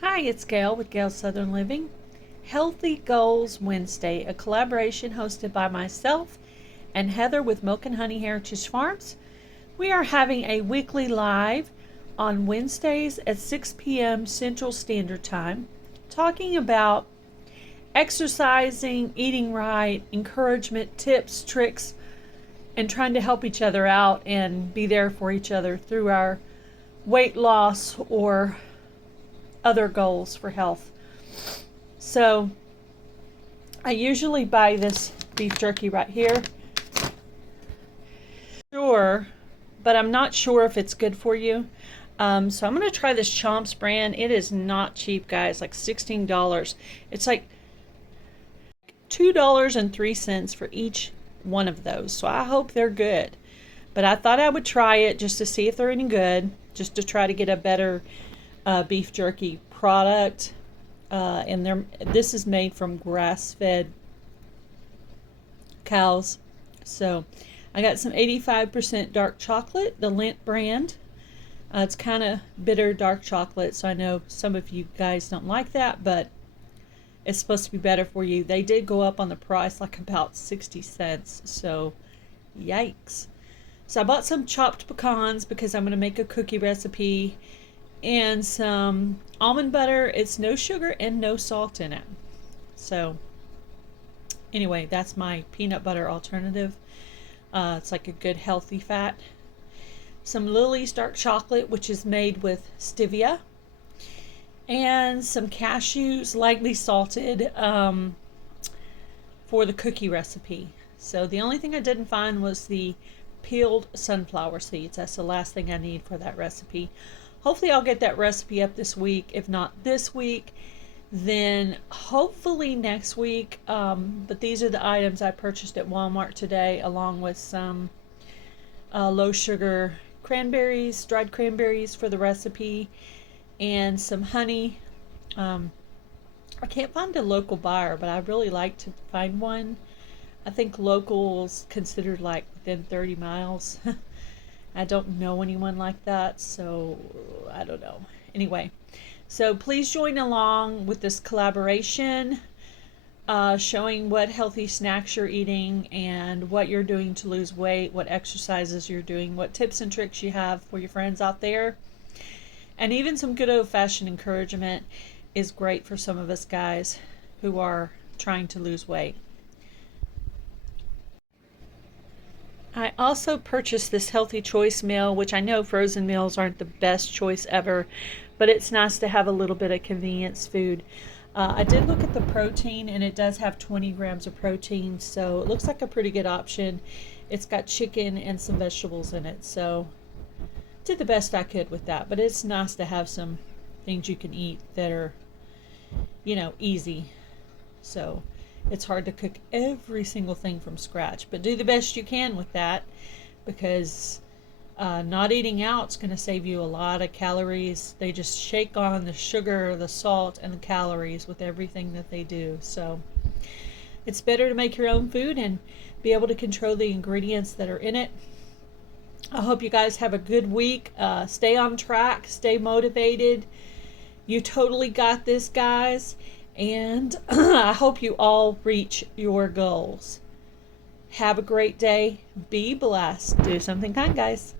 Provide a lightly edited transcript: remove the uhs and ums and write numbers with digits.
Hi, it's Gail with Gail Southern Living. Healthy Goals Wednesday, a collaboration hosted by myself and Heather with Milk and Honey Heritage Farms. We are having a weekly live on Wednesdays at 6 p.m. Central Standard Time, talking about exercising, eating right, encouragement, tips, tricks, and trying to help each other out and be there for each other through our weight loss or other goals for health. So I usually buy this beef jerky right here. Sure, but I'm not sure if it's good for you. So I'm going to try this Chomps brand. It is not cheap, guys, like $16. It's like $2.03 for each one of those. So I hope they're good. But I thought I would try it just to see if they're any good, just to try to get a better beef jerky product. And this is made from grass-fed cows. So I got some 85% dark chocolate, the Lindt brand. It's kind of bitter dark chocolate, so I know some of you guys don't like that, but it's supposed to be better for you. They did go up on the price like about 60 cents, so yikes. So I bought some chopped pecans because I'm going to make a cookie recipe, and some almond butter. It's no sugar and no salt in it. So anyway, that's my peanut butter alternative. It's like a good healthy fat. Some Lily's dark chocolate, which is made with stevia, and some cashews lightly salted for the cookie recipe. So the only thing I didn't find was the peeled sunflower seeds. That's the last thing I need for that recipe. Hopefully I'll get that recipe up this week. If not this week, then hopefully next week. But these are the items I purchased at Walmart today, along with some low sugar cranberries, dried cranberries for the recipe, and some honey. I can't find a local buyer, but I really like to find one. I think local is considered like within 30 miles. I don't know anyone like that, so I don't know. Anyway, so please join along with this collaboration, showing what healthy snacks you're eating and what you're doing to lose weight, what exercises you're doing, what tips and tricks you have for your friends out there. And even some good old-fashioned encouragement is great for some of us guys who are trying to lose weight. I also purchased this Healthy Choice meal, which I know frozen meals aren't the best choice ever, but it's nice to have a little bit of convenience food. I did look at the protein, and it does have 20 grams of protein, so it looks like a pretty good option. It's got chicken and some vegetables in it, so did the best I could with that. But it's nice to have some things you can eat that are, easy. So it's hard to cook every single thing from scratch, but do the best you can with that, because not eating out is going to save you a lot of calories. They just shake on the sugar, the salt, and the calories with everything that they do. So it's better to make your own food and be able to control the ingredients that are in it. I hope you guys have a good week. Stay on track, stay motivated. You totally got this, guys. And I hope you all reach your goals. Have a great day. Be blessed. Do something kind, guys.